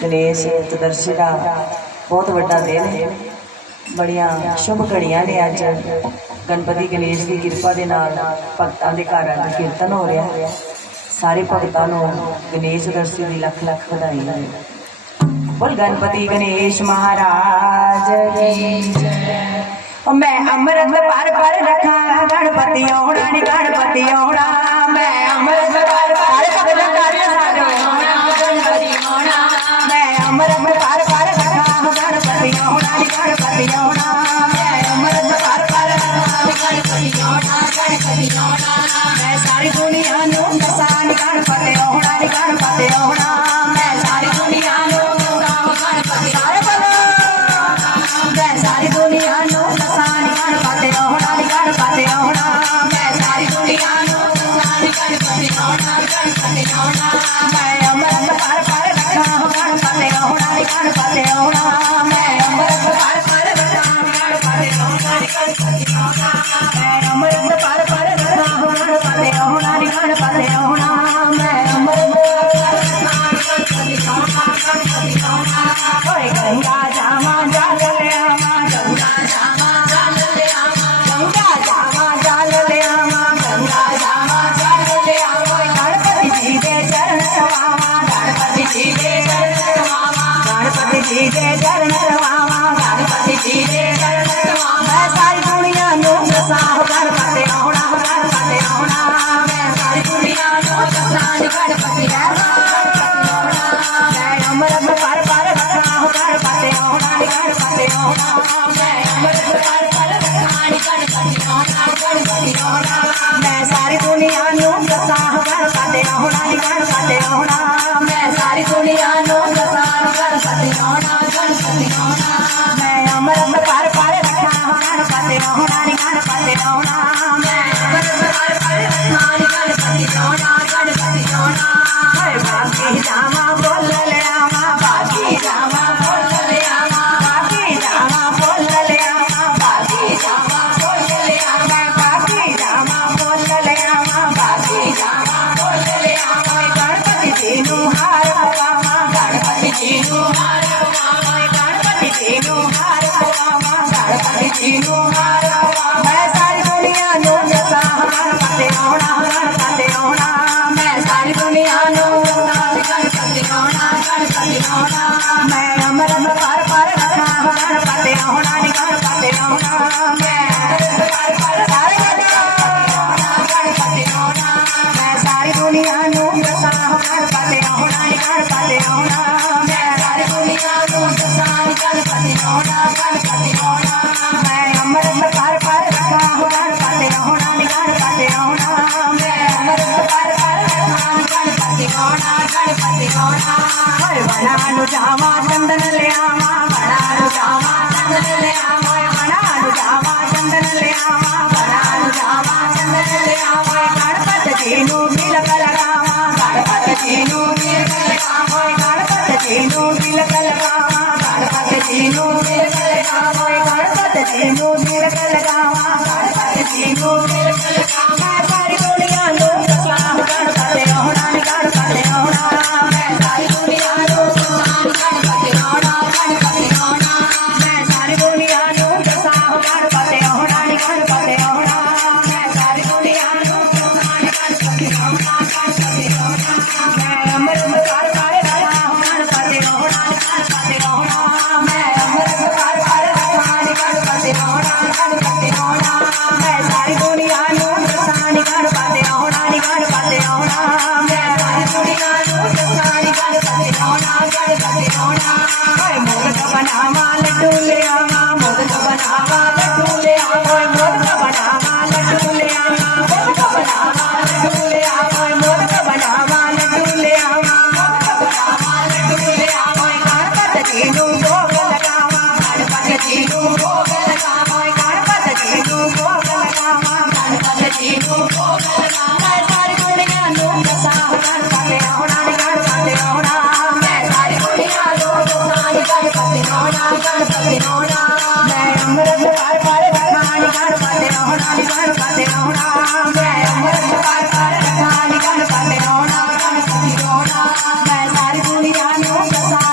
गणेश चतुर्दशी का बहुत बड़ा दिन है। बड़िया शुभ घड़ियां ने अज गणपति गणेश की कृपा के नाल भगतां दे घर अज कीर्तन हो रहा है। सारे भगतां नूं गणेश चतुर्दशी की लख लख बधाई है। बोल गणपति गणेश महाराज की जय। मैं अमृत पर रखा गणपति ओणा नी गणपति ओणा। मैं अमृत पर रखा गणपति ओणा। मैं अमृत पर रखा गणपति ओणा नी गणपति ओणा। मैं अमृत पर रखा गणपति ओणा गणपति ओणा। मैं सारी दुनिया नूं दसां गणपति ओणा नी गणपति ओणा। मैं सारी दुनिया नूं गणपति सारे बोलो। मैं सारी दुनिया नूं दसां गणपति ओणा नी गणपति ओणा। मैं सारी दुनिया नूं दसां गणपति ओणा गणपति ओणा। मैं अमृत पर रखा गणपति ओणा नी गणपति ओणा। मैं अमृत पर रखा गणपति ओणा नी गणपति ओणा। मैं अमृत पर रखा गणपति ओणा नी गणपति ओणा। मैं अमृत पर रखा गणपति ओणा गणपति ओणा। ओए गंगा जामा जाल ले आवा गंगा जामा जाल ले आवा गंगा जामा जाल ले आवा गंगा जामा जाल ले आवा। गणपति जी के चरण सवावा गणपति जी के चरण सवावा गणपति जी के चरण सवावा गणपति जी के चरण सवावा। मैं सारी दुनिया नूं दसां गणपति ओणा गणपति ओणा। मैं सारी दुनिया नूं दसां गणपति ओणा। मैं अमृत पर रखा गणपति ओणा नी गणपति ओणा। मैं अमृत पर रखा गणपति ओणा गणपति ओणा। मैं सारी दुनिया नूं दसां गणपति ओणा नी गणपति ओणा। मैं सारी दुनिया नूं दसां गणपति ओणा गणपति ओणा। मैं अमृत पर रखा गणपति ओणा नी गणपति ओणा। मैं अमृत पर रखा गणपति ओणा गणपति ओणा। बाकी जामा बोल ले आवा बाकी जामा बोल ले आवा बाकी जामा बोल ले आवा बाकी जामा बोल ले आवा बाकी जामा बोल ले आवा बाकी जामा बोल ले आवा। गणपति जी नूं हार पवावा गणपति जी नूं हार पवावा गणपति जी नूं हार पवावा गणपति जी नूं हार पवावा। मैं सारी दुनिया नूं दसां गणपति ओणा गणपति ओणा। मैं सारी दुनिया नूं गणपति ओणा गणपति ओणा। मैं अमृत पर रखा गणपति ओणा नी गणपति ओणा। मैं अमृत पर रखा गणपति ओणा। मैं सारी दुनिया नूं दसां गणपति ओणा नी गणपति ओणा। मैं सारी दुनिया नूं दसां गणपति ओणा गणपति ओणा। मैं अमृत पर रखा गणपति ओणा नी गणपति ओणा। मैं अमृत पर रखा गणपति ओणा गणपति ओणा। वनानु जावा चंदन ले आवा वनानु जावा चंदन ले आवा वनानु जावा चंदन ले आवा वनानु जावा चंदन ले आवा। गणपति जी नूं तिलक लगावा गणपति जी नूं तिलक लगावा गणपति जी नूं तिलक लगावा गणपति जी नूं तिलक लगावा गणपति जी नूं तिलक लगावा गणपति जी नूं तिलक लगावा। सारी दुनिया नूं दसां गणपति ओणा नी गणपति ओणा। मैं सारी दुनिया नूं दसां गणपति ओणा गणपति ओणा। मैं सारी दुनिया नूं दसां गणपति ओणा नी गणपति ओणा। मैं सारी दुनिया नूं दसां गणपति ओणा गणपति ओणा। मैं अमृत पर रखा गणपति ओणा गणपति ओणा। मैं अमृत पर रखा गणपति ओणा गणपति ओणा। मैं सारी दुनिया नूं दसां गणपति ओणा नी गणपति ओणा। मैं सारी दुनिया नूं दसां गणपति ओणा गणपति ओणा। मोदक बनावा लड्डू ले आवा मोदक बनावा लड्डू ले आवा मोदक बनावा लड्डू ले आवा मोदक बनावा लड्डू ले आवा मोदक बनावा लड्डू ले आवा मोदक बनावा लड्डू ले आवा। गणपति जी नूं भोग लगावा गणपति जी नूं भोग लगावा गणपति जी नूं भोग लगावा गणपति जी नूं भोग लगावा। सारी दुनिया नूं दसां गणपति ओणा नी गणपति ओणा। मैं सारी दुनिया नूं दसां गणपति ओणा गणपति ओणा। मैं अमृत पर रखा गणपति ओणा नी गणपति ओणा। मैं अमृत पर रखा गणपति ओणा गणपति ओणा। मैं सारी दुनिया नूं दसां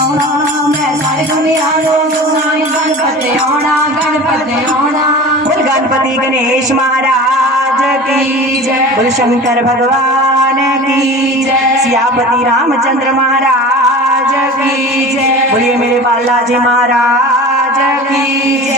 आना मैं सारी दुनिया नो सुनाई गणपति आना गणपति आना। बोल गणपति गणेश महाराज की जय, बोल शंकर भगवान की जय, सियापति रामचंद्र महाराज की जय, बोलिए मेरे बालाजी महाराज की जय।